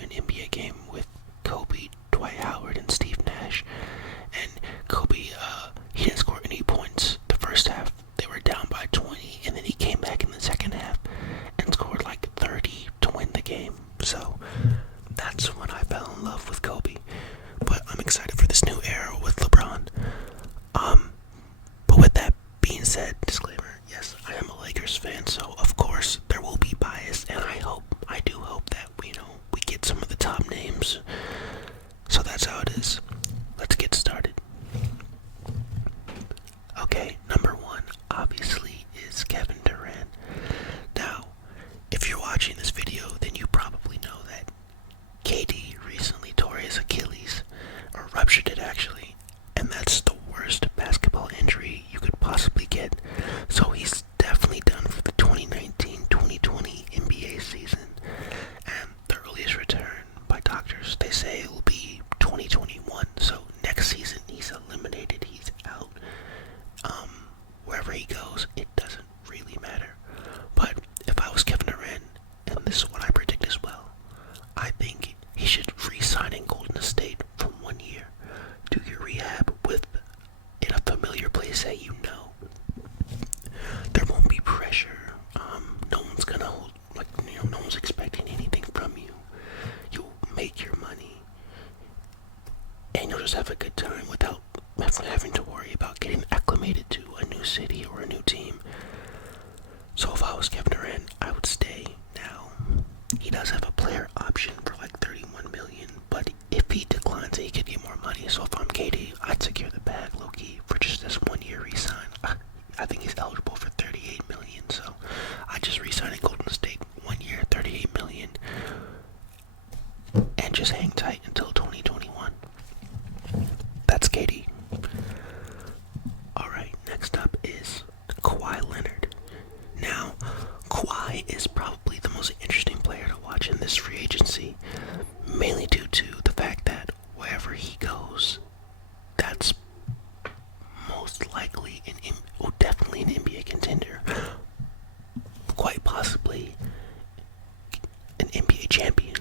an NBA game with Kobe, Dwight Howard, and Steve Nash. And Kobe, he didn't score any points the first half. They were down by 20, and then he came back in the second half and scored like 30 to win the game. So that's when I fell in love with Kobe. But I'm excited for this new era with LeBron. But with that being said, disclaimer, yes, I am a Lakers fan, so of course there will be bias, and I do hope that we get some of the top names. So that's how it is. Let's get started. Okay, number one, obviously, is Kevin Durant. Now, if you're watching this video, then you probably know that KD recently tore his Achilles, or ruptured it actually, and that's the worst basketball injury you could possibly get. So he's definitely done for the 2019-2020 NBA season, and the earliest return by doctors, they say it will be 2021. So next season he's eliminated, he's out. Wherever he goes, it doesn't really matter. But if I was Kevin Durant, and this is what I predict as well, I think he should re-sign in Golden State for 1 year. Do your rehab in a familiar place that you know. There won't be pressure. No one's gonna hold, no one's expecting anything from you. You'll make your money, and you'll just have a good time without having to worry about getting acclimated to a new city or a new team. So if I was Kevin Durant, I would stay. Now, he does have a player option for like $31 million, but if he declines it, he could get more money. So if I'm KD, I'd secure the bag low-key for just this 1 year re-sign. I think he's eligible for $38 million, so I just re-sign in Golden State 1 year, $38 million, and just hang tight until 2021. That's KD. Alright, next up is Kawhi Leonard. Now, Kawhi is probably the most interesting player to watch in this free agency, mainly due to the fact that wherever he goes, that's most likely definitely an NBA contender, quite possibly an NBA champion.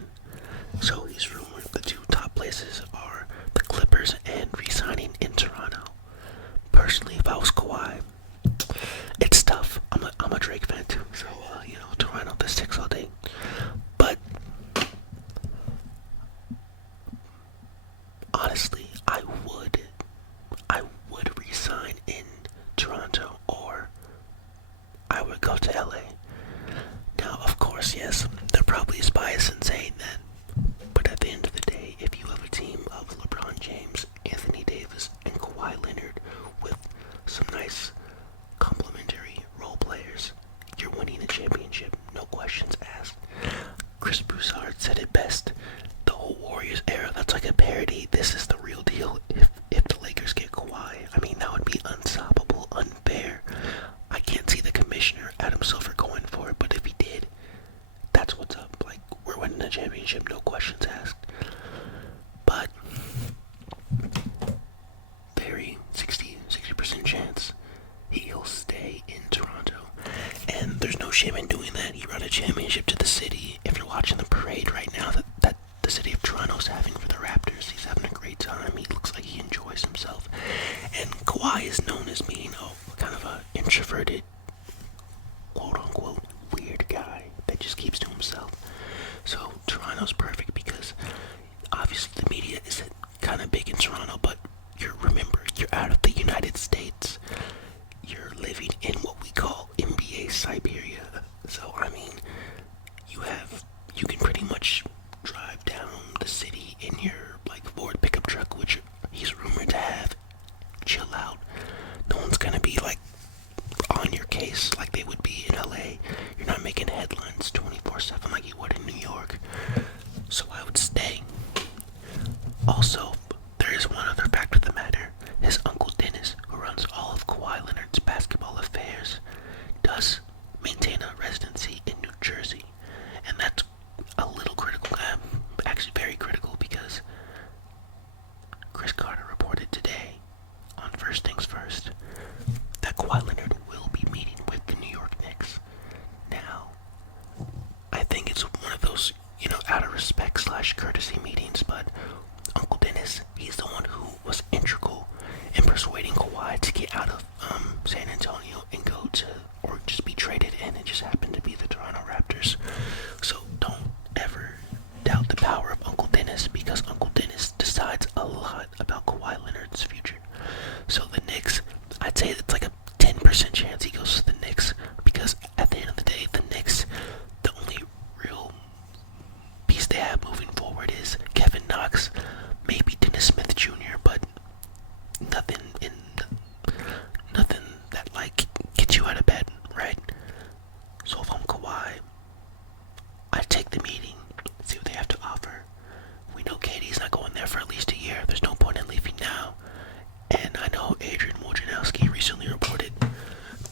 So he's rumored the two top places are the Clippers and re-signing in Toronto. Personally, if I was Kawhi, it's tough. I'm a Drake fan too, so Toronto, the Six all day. But honestly, I would re-sign in Toronto, or I would go to LA. Now, of course, yes, there probably is bias in saying that, but at the end of the day, if you have a team of LeBron James, Anthony Davis, and Kawhi Leonard with some nice complementary role players, you're winning the championship, no questions asked. Chris Broussard said it best. The whole Warriors era, that's like a parody. This is the real deal. If the Lakers get Kawhi, I mean, that would be unstoppable, unfair. I can't see the commissioner, Adam Silver, going for it, but if he did, that's what's up. Like, we're winning the championship, no questions asked. But very 60% chance he'll stay in Toronto. And there's no shame in doing that. He brought a championship to the city. If you're watching the parade right now that the city of Toronto's having for the Raptors, he's having a great time. He looks like he enjoys himself. And Kawhi is known as being kind of an introverted, quote-unquote, weird guy that just keeps to himself. So Toronto's perfect because obviously the media isn't kind of big in Toronto, but remember, you're out of the United States. You're living in what we call NBA Siberia. So, I mean, you can pretty much drive down the city in your, Ford pickup truck, which he's rumored to have, chill out. No one's gonna be, on your case like they would be in LA. You're not making headlines 24/7 like you would in New York. So I would stay. Also, there is one other fact of the matter. slash courtesy meetings, but Uncle Dennis, he's the one who was integral in persuading Kawhi to get out of San Antonio and go to, or just be traded, and it just happened to be the Toronto Raptors. So don't ever doubt the power of Uncle Dennis, because Uncle Dennis decides a lot about Kawhi Leonard's future. So the Knicks, I'd say it's like a 10% chance he goes to the Knicks, because at the end of the day, the Knicks, the only real piece they have moving forward is Kevin Knox, maybe Dennis Smith Jr., but nothing that like gets you out of bed, right? So if I'm Kawhi, I take the meeting, see what they have to offer. We know KD's not going there for at least a year. There's no point in leaving now. And I know Adrian Wojnarowski recently reported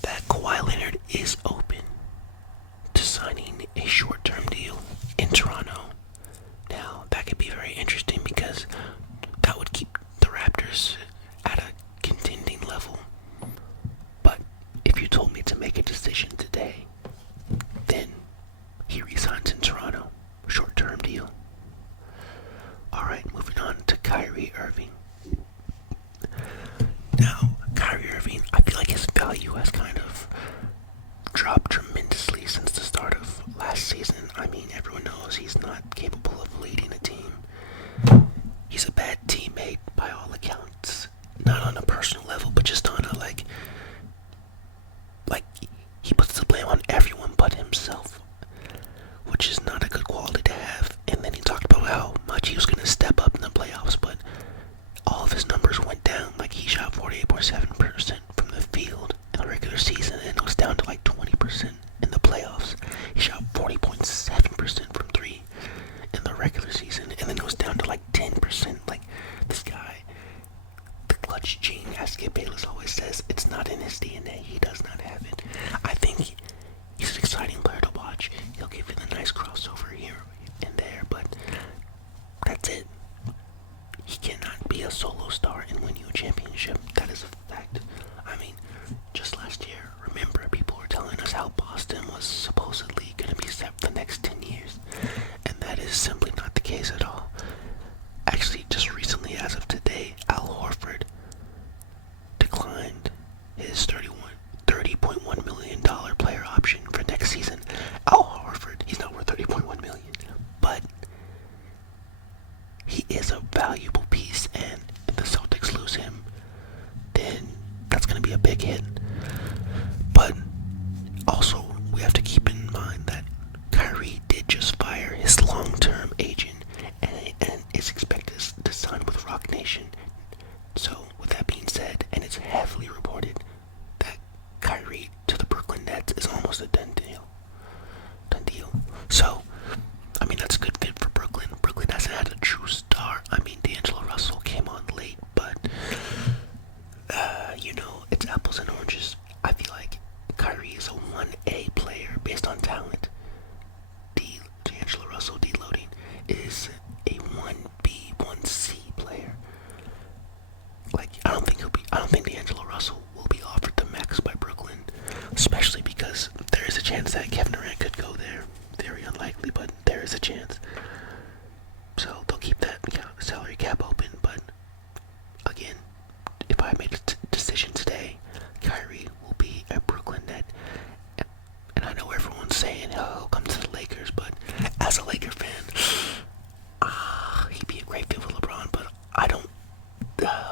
that Kawhi Leonard is open to signing a short-term deal in Toronto. Now, that could be very interesting because that would keep the Raptors at a contending level. But if you told me to make a decision today, then he resigns in Toronto. Short-term deal. Alright, moving on to Kyrie Irving. Now, Kyrie Irving, I feel like his value has kind of dropped tremendously since the start of last season. I mean, everyone knows he's not capable of leading a team. He's a bad teammate by all accounts. Not on a personal level, but just on a like he puts the blame on everyone but himself, which is not a good quality to have. And then he talked about how much he was going to step up in the playoffs, but all of his numbers went down. Like, he shot 48.7% from the field in the regular season, and it was down to like 20% in the playoffs. He shot 40.7% from three in the regular season, and then it was down to like 10%. Like, this guy, the clutch gene, as Skip Bayless always says, it's not in his DNA. He does not have it. I think he's an exciting player to watch. He'll give you the nice crossover here and there, but that's it. He cannot be a solo star and win you a championship. That is a fact. I mean, just last year, remember, people were telling us how Boston was supposedly going to be set for the next 10 years. And that is simply not the case at all. Actually, just recently, as of today, Al Horford declined his $30.1 million player option for next season. Al Horford, he's not worth $30.1 million, but he is a valuable piece, and if the Celtics lose him, then that's going to be a big hit. But also, we have to keep in mind that Kyrie did just fire his long-term agent and is expected to sign with Roc Nation. So, with that being said, and it's heavily reported that Kyrie to the Brooklyn Nets is almost a done deal. So, I mean, that's a good fit for Brooklyn. Brooklyn hasn't had a true star. I mean, D'Angelo Russell came on late, but, it's apples and oranges. I feel like Kyrie is a 1A player based on talent. D'Angelo Russell, deloading, is a 1B, 1C player. Like, I don't think D'Angelo Russell will be offered the max by Brooklyn, especially because there is a chance that Kevin Durant could go there. Very unlikely, but there is a chance. So they'll keep that salary cap open. But again, if I made a decision today, Kyrie will be a Brooklyn Net. And I know everyone's saying, oh, he'll come to the Lakers, but as a Laker fan, he'd be a great fit with LeBron, but I don't.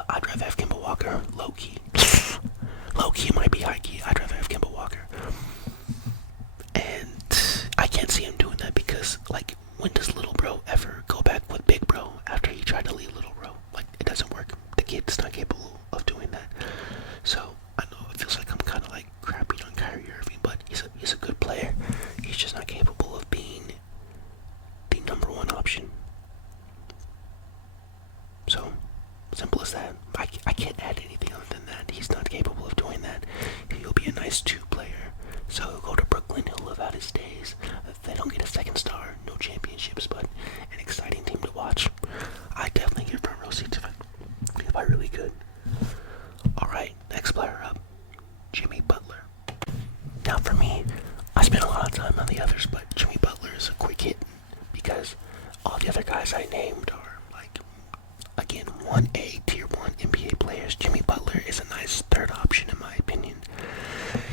I'd rather have Kemba Walker, low-key. Low-key, it might be high-key. I'd rather have Kemba Walker. And I can't see him doing that because, like, when does little bro ever go back with big bro after he tried to leave little players I named are like, again, 1A tier 1 NBA players. Jimmy Butler is a nice third option in my opinion.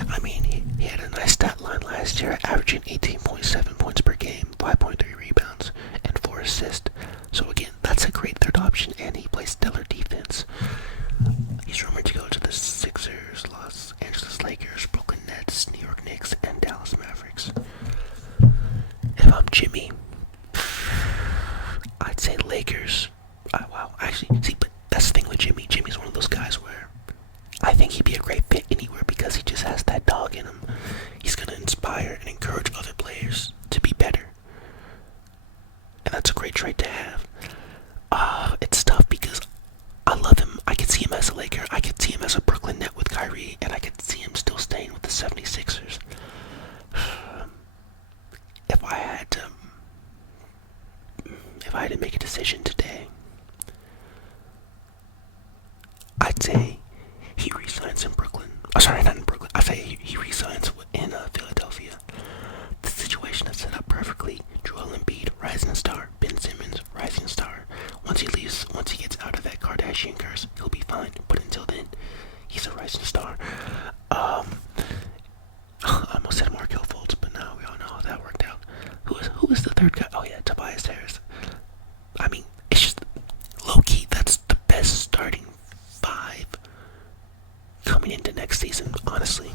I mean, he had a nice stat line last year, averaging 18.7 points per game, 5.3 rebounds, and 4 assists. So again, that's a great third option, and he plays stellar defense. He's rumored to go to the Sixers, Los Angeles Lakers, Brooklyn Nets, New York Knicks, and Dallas Mavericks. If I'm Jimmy, I'd say Lakers. Wow, actually, see, but that's the thing with Jimmy. Jimmy's one of those guys where I think he'd be a great fit anywhere because he just has that dog in him. He's going to inspire and encourage other players to be better. And that's a great trait to have. It's tough because I love him. I could see him as a Laker. I could see him as a Brooklyn Net with Kyrie. And I could see him still staying with the 76ers. If I had to make a decision today, I'd say he resigns in Brooklyn. Oh, sorry, not in Brooklyn. I say he resigns in Philadelphia. The situation is set up perfectly. Joel Embiid, rising star. Ben Simmons, rising star. Once he gets out of that Kardashian curse, he'll be fine. But until then, he's a rising star. I almost said Markelle Fultz, but now we all know how that worked out. Who is the third guy? Oh yeah, Tobias Harris. I mean, it's just low-key, that's the best starting five coming into next season, honestly.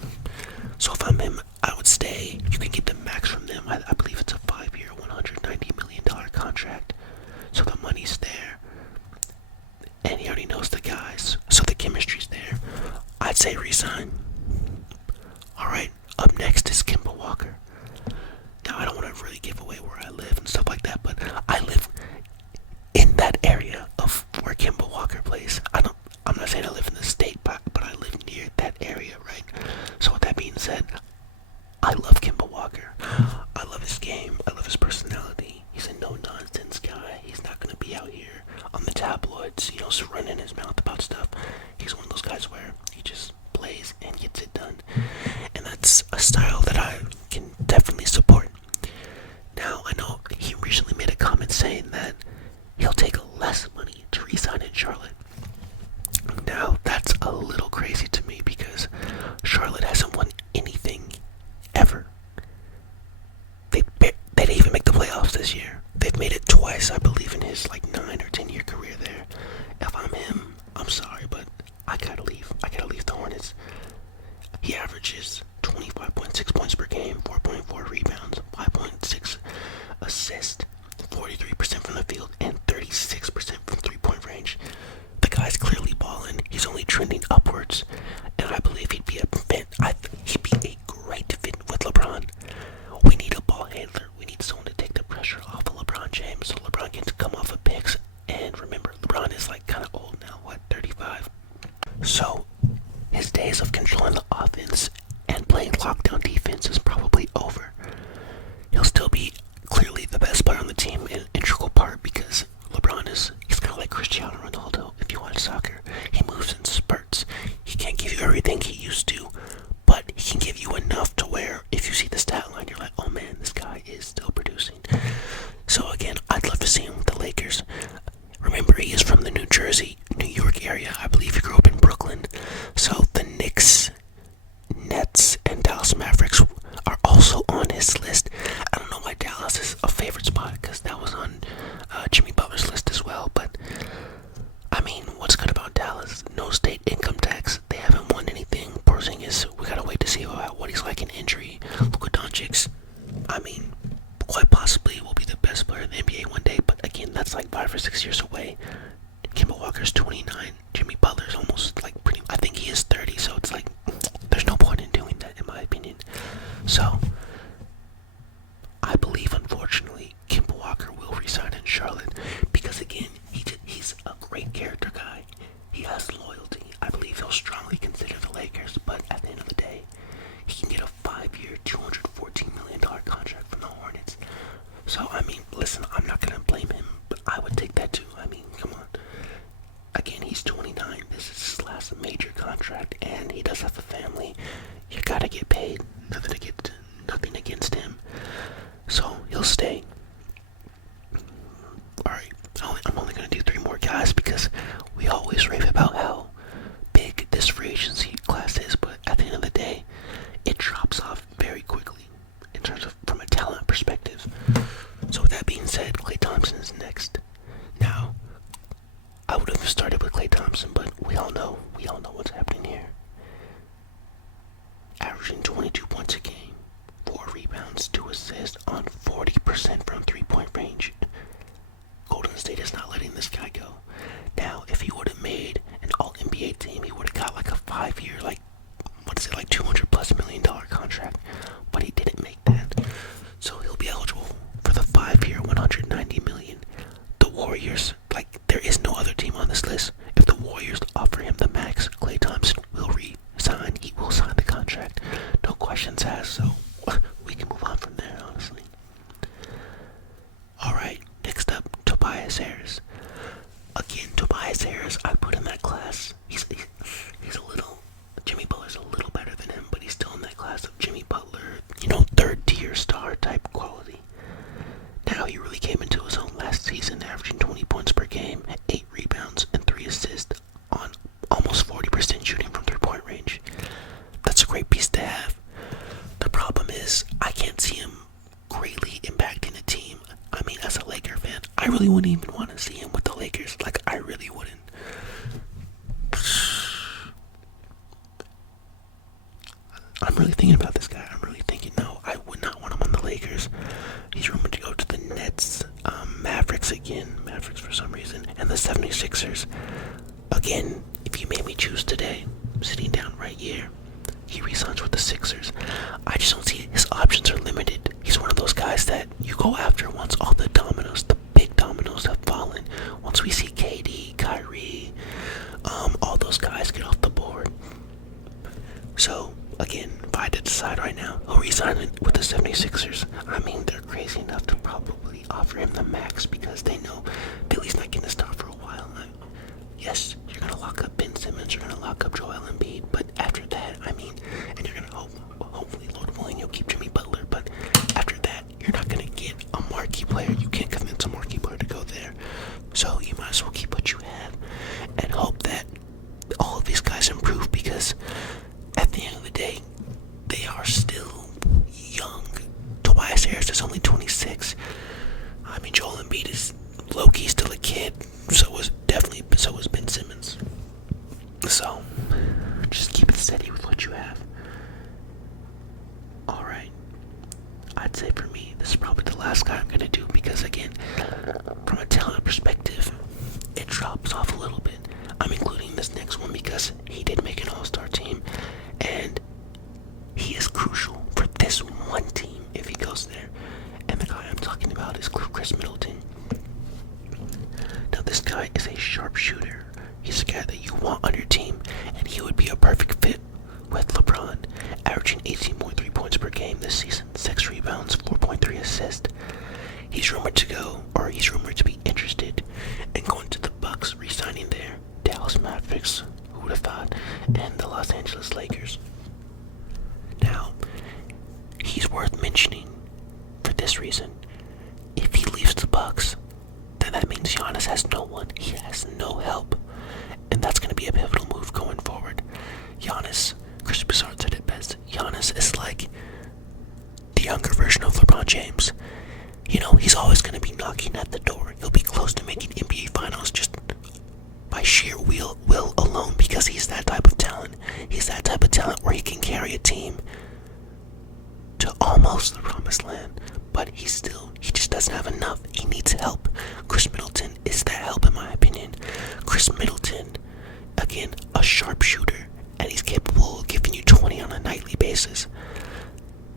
So if I'm him, I would stay. You can get the max from them. I believe it's a 5-year, $190 million contract. So the money's there. And he already knows the guys. So the chemistry's there. I'd say resign. Alright, up next is Kemba Walker. Now, I don't want to really give away where I live and stuff like that, but I live in that area of where Kemba Walker plays. I'm not saying I live in the state, but I live near that area, right? So with that being said, I love Kemba Walker. I love his game. I love his personality. He's a no-nonsense guy. He's not going to be out here on the tabloids, running his mouth about stuff. He's one of those guys where he just plays and gets it done. And that's a style that I can definitely support. Now, I know he recently made a comment saying that he'll take less money to re-sign in Charlotte. Now, that's a little crazy to me because Charlotte hasn't won anything ever. They didn't even make the playoffs this year. They've made it twice, I believe, in his 9 or 10 year career there. If I'm him, I'm sorry, but I gotta leave. I gotta leave the Hornets. He averages 25.6 points per game, 4.4 rebounds, 5.6 assists, 43% from the field, and 36% from three-point range. The guy's clearly balling. He's only trending upwards, and I believe he'd be a great fit with LeBron. We need a ball handler. We need someone to take the pressure off of LeBron James, so LeBron can come off of picks. And remember, LeBron is kind of old now. 35? So his days of controlling the offense and playing lockdown defense is probably over. He'll still be clearly the best player on the team, an integral part, because LeBron he's kind of like Cristiano Ronaldo. If you watch soccer, he moves in spurts. He can't give you everything he used to, but he can give you enough to where if you see the stat line, you're like, oh man, this guy is still producing. So again, I'd love to see him with the Lakers. Remember, he is from the New York area. I believe he grew up in Brooklyn. So the Knicks, Nets, and Dallas Mavericks are also on his list. I don't know why Dallas is a favorite spot because that was on Jimmy Butler's list as well. But I mean, what's good about Dallas? No state income tax. They haven't won anything. Porzingis, we gotta wait to see what he's like in injury. Luka Doncic, I mean, quite possibly will be the best player in the NBA one day. But again, that's 5 or 6 years away. Kemba Walker's 29. Jimmy Butler's almost I think he is 30. So it's there's no point in doing that, in my opinion. So I believe, unfortunately, Kemba Walker will resign in Charlotte because, again, he's a great character guy. He has loyalty. I believe he'll strongly consider the Lakers, but at the end of the day, he can get a 5-year, $214 million contract from the Hornets. So, I mean, listen, I'm not going to blame him, but I would take that too. I mean, come on. Again, he's 29. This is his last major contract, and he does have a family. You gotta get paid. Nothing against him. So, he'll stay. Alright. guys because we always rave about how big this free agency class is, but at the end of the day, it drops off very quickly in terms of from a talent perspective. So with that being said, Klay Thompson is next. Now, I would have started with Klay Thompson, but we all know what's happening here. Averaging 22 points a game, 4 rebounds, 2 assists on 40% from 3-point range. Golden State is not letting this guy go. Now, if he would have made an All-NBA team, he would have got like a 5-year, like $200+ million contract. But he didn't make that. So he'll be eligible for the 5-year, $190 million. The Warriors, there is no other team on this list. If the Warriors offer him the max, Klay Thompson will resign. He will sign the contract. No questions asked, so we can move on from there, honestly. Alright, next up, Tobias Harris. Again, Tobias Harris, I put in that class. He's a little, Jimmy Butler's a little better than him, but he's still in that class of Jimmy Butler, third tier star type quality. Now he really came into his own last season, averaging 20 points per game, 8 rebounds, and 3 assists on almost 40% shooting from 3-point range. That's a great piece to have. The problem is, I can't see him greatly impacting the team. I mean, as a Laker fan, I really wouldn't even want to see him with the Lakers. I really wouldn't. I'm really thinking about this guy. I'm really thinking, no, I would not want him on the Lakers. He's rumored to go to the Nets, Mavericks for some reason, and the 76ers. Again, if you made me choose today, sitting down right here, he resigns with the Sixers. I just don't see his options are limited. He's one of those guys that you go after once all the big dominoes have fallen. Once we see KD, Kyrie, all those guys get off the board. So, again, if I had to decide right now, he'll resign with the 76ers. I mean, they're crazy enough to probably offer him the max because they know Philly's not going to start for a while. Yes, you're going to lock up Ben Simmons, you're going to lock up Joel Embiid, but after that, and you're going to hopefully, Lord willing, you'll keep Jimmy Butler, but after that, you're not going to get a marquee player. You can't convince a marquee player to go there. So you might as well keep what you have and hope that all of these guys improve because at the end of the day, they are still young. Tobias Harris is only 26. I mean, Joel Embiid is low-key still a kid. So was Ben Simmons. So, just keep it steady with what you have. Alright. I'd say for me, this is probably the last guy I'm going to do because, again, from a talent perspective, it drops off a little bit. I'm including this next one because he did make an all-star team, and he is crucial for this one team if he goes there. And the guy I'm talking about is Chris Middleton. Now, this guy is a sharpshooter. He's a guy that you want on your team, and he would be a perfect fit with LeBron, averaging 18.3 points per game this season, 6 rebounds, 4.3 assists. He's rumored to be interested in going to the Bucks, re-signing there, Dallas Mavericks, who would have thought, and the Los Angeles Lakers. Now, he's worth mentioning for this reason. If he leaves the Bucks, then that means Giannis has no one. He has no help. And that's going to be a pivotal move going forward. Chris Broussard said it best. Giannis is like the younger version of LeBron James. He's always going to be knocking at the door. He'll be close to making NBA Finals just by sheer will alone because he's that type of talent. He's that type of talent where he can carry a team to almost the promised land. But he just doesn't have enough. He needs help. Chris Middleton is that help, in my opinion. Chris Middleton, again, a sharpshooter, and he's capable of giving you 20 on a nightly basis.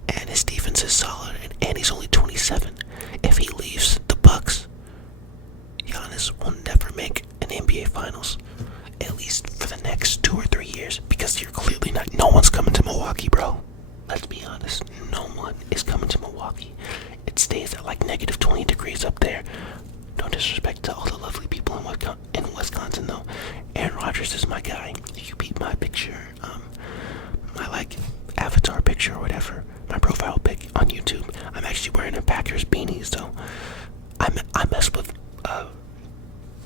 And his defense is solid, and he's only 27. If he leaves the Bucks, Giannis will never make an NBA Finals, at least for the next 2 or 3 years, because no one's coming to Milwaukee, bro. Let's be honest, no one is coming to Milwaukee. It stays at like negative 20 degrees up there. No disrespect to all the lovely people in Wisconsin, though. Aaron Rodgers is my guy. You beat my picture, my avatar picture or whatever, my profile pic on YouTube. I'm actually wearing a Packers beanie, so I mess with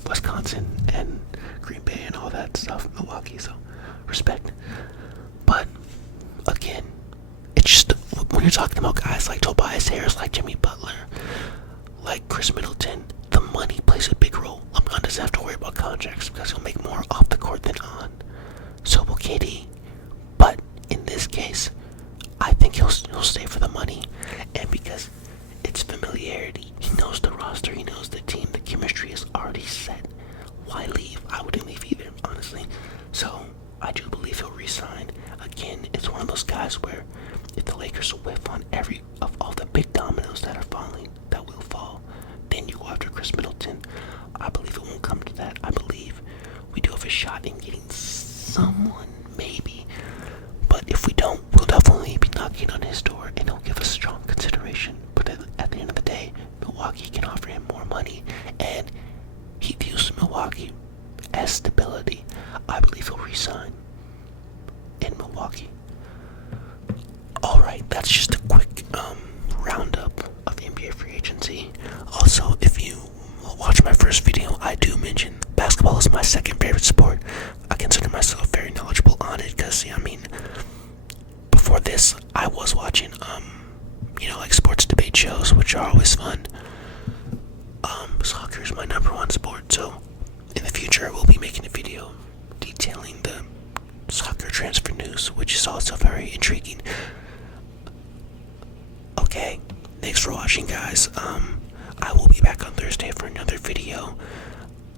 Wisconsin and Green Bay and all that stuff, Milwaukee, so respect. But again, it's just when you're talking about guys like Tobias Harris, like Jimmy Butler, like Chris Middleton, the money plays a big role. LeBron doesn't have to worry about contracts because he'll make more off the court than on. So will KD. But in this case, I think he'll stay for the money, and because it's familiarity. He knows the roster, he knows the team, the chemistry is already set. Why leave? I wouldn't leave either, honestly. So I do believe he'll resign. Again, it's one of those guys where if the Lakers whiff on every of all the big dominoes that are falling, that will fall, then you go after Chris Middleton. I believe it won't come to that. I believe we do have a shot in getting someone, maybe. But if we don't, we'll definitely be knocking on his door, and he'll give us strong consideration. But at the end of the day, Milwaukee can offer him more money, and he views Milwaukee as stability. I believe he'll resign in Milwaukee. Alright, that's just a quick roundup of the NBA free agency. Also, if you watch my first video, I do mention basketball is my second favorite sport. I consider myself very knowledgeable on it because, before this, I was watching, like sports debate shows, which are always fun. Soccer is my number one sport, so in the future, I will be making a video detailing the soccer transfer news, which is also very intriguing. Okay, thanks for watching, guys. I will be back on Thursday for another video.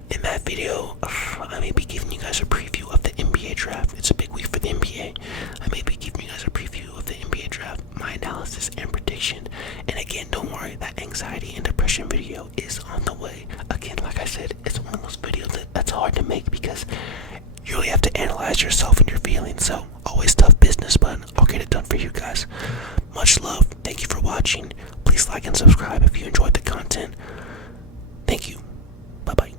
In that video, I may be giving you guys a preview of the NBA draft. It's a big week for the NBA. I may be giving you guys a preview of the NBA draft, my analysis and prediction. And again, don't worry, that anxiety and depression video is on the way. Again, like I said, it's one of those videos that's hard to make because you really have to analyze yourself and your feelings. So, always tough business, but I'll get it done for you guys. Much love. Thank you for watching. Please like and subscribe if you enjoyed the content. Thank you. Bye-bye.